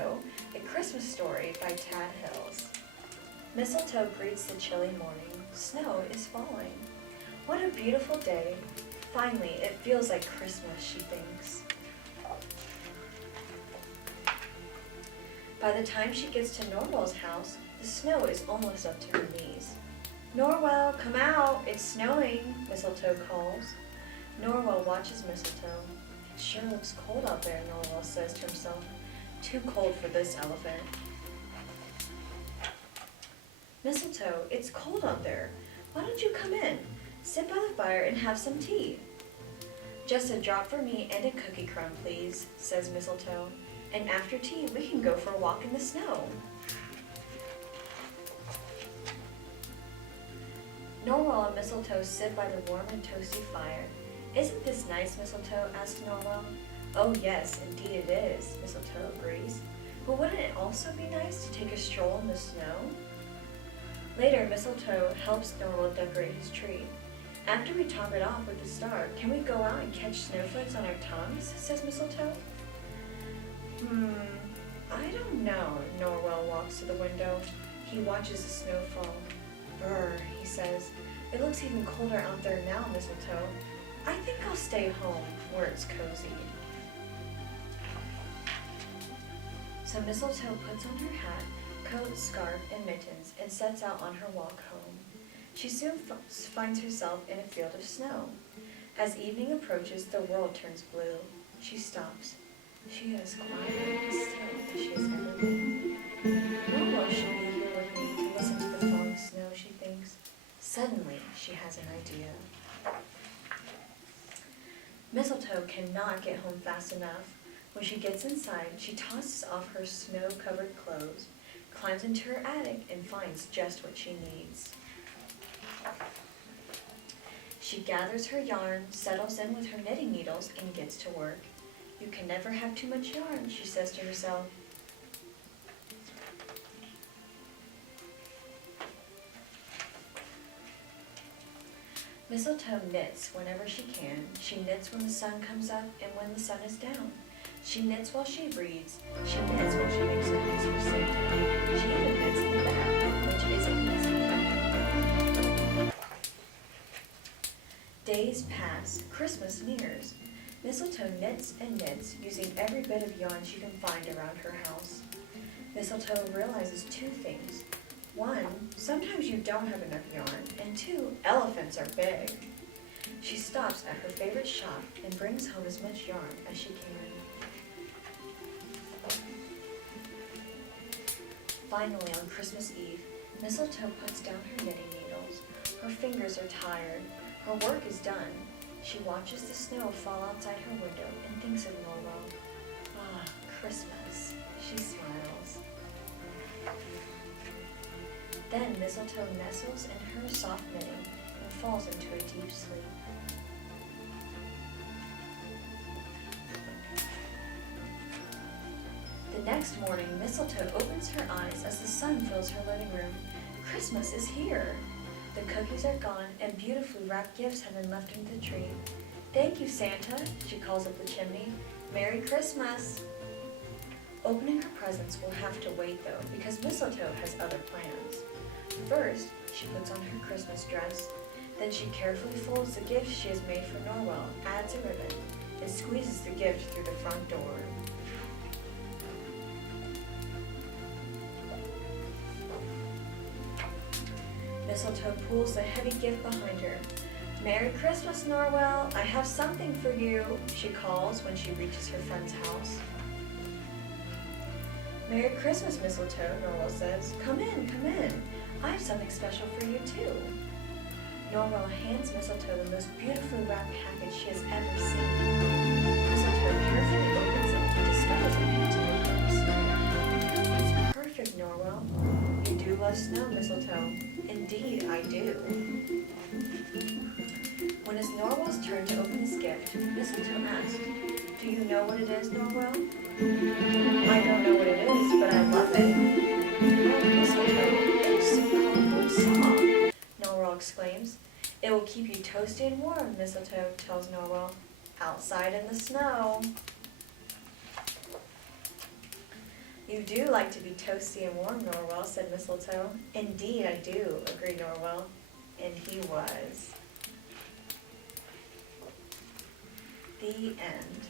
Mistletoe, a Christmas Story by Tad Hills. Mistletoe greets the chilly morning. Snow is falling. What a beautiful day. Finally, it feels like Christmas, she thinks. By the time she gets to Norwell's house, the snow is almost up to her knees. "Norwell, come out! It's snowing," Mistletoe calls. Norwell watches Mistletoe. "It sure looks cold out there," Norwell says to himself. "Too cold for this elephant." "Mistletoe, it's cold out there. Why don't you come in? Sit by the fire and have some tea." "Just a drop for me and a cookie crumb, please," says Mistletoe. "And after tea, we can go for a walk in the snow." Norwell and Mistletoe sit by the warm and toasty fire. "Isn't this nice, Mistletoe?" asks Norwell. "Oh yes, indeed it is," Mistletoe agrees. "But wouldn't it also be nice to take a stroll in the snow?" Later, Mistletoe helps Norwell decorate his tree. "After we top it off with a star, can we go out and catch snowflakes on our tongues?" says Mistletoe. I don't know." Norwell walks to the window. He watches the snow fall. "Brr," he says. "It looks even colder out there now, Mistletoe. I think I'll stay home where it's cozy." So Mistletoe puts on her hat, coat, scarf, and mittens and sets out on her walk home. She soon finds herself in a field of snow. As evening approaches, the world turns blue. She stops. She is quieter and still as she has ever been. Norwell should be here with me to listen to the falling snow, she thinks. Suddenly, she has an idea. Mistletoe cannot get home fast enough. When she gets inside, she tosses off her snow-covered clothes, climbs into her attic, and finds just what she needs. She gathers her yarn, settles in with her knitting needles, and gets to work. "You can never have too much yarn," she says to herself. Mistletoe knits whenever she can. She knits when the sun comes up and when the sun is down. She knits while she reads. She knits while she makes cookies for Santa. She even knits in the bath, which isn't easy. Days pass. Christmas nears. Mistletoe knits and knits, using every bit of yarn she can find around her house. Mistletoe realizes two things. One, sometimes you don't have enough yarn, and two, elephants are big. She stops at her favorite shop and brings home as much yarn as she can. Finally, on Christmas Eve, Mistletoe puts down her knitting needles. Her fingers are tired. Her work is done. She watches the snow fall outside her window and thinks of Norwell. "Ah, Christmas," she smiles. Then Mistletoe nestles in her soft knitting and falls into a deep sleep. The next morning, Mistletoe opens her eyes as the sun fills her living room. Christmas is here! The cookies are gone and beautifully wrapped gifts have been left under the tree. "Thank you, Santa," she calls up the chimney. "Merry Christmas!" Opening her presents will have to wait though, because Mistletoe has other plans. First, she puts on her Christmas dress. Then she carefully folds the gift she has made for Norwell, adds a ribbon, and squeezes the gift through the front door. Mistletoe pulls the heavy gift behind her. "Merry Christmas, Norwell! I have something for you," she calls when she reaches her friend's house. "Merry Christmas, Mistletoe," Norwell says. Come in. I have something special for you, too." Norwell hands Mistletoe the most beautifully wrapped package she has ever seen. Mistletoe carefully opens it and discovers a painting of snow. "It's perfect, Norwell." "You do love snow, Mistletoe." "Indeed, I do." When it's Norwell's turn to open his gift, Mistletoe asks, "Do you know what it is, Norwell?" "I don't know what it is, but I love it." "Oh, Mistletoe, it is so colorful and soft," Norwell exclaims. "It will keep you toasty and warm," Mistletoe tells Norwell. "Outside in the snow." You do like to be toasty and warm, Norwell, said Mistletoe. Indeed I do, agreed Norwell. And he was. The end.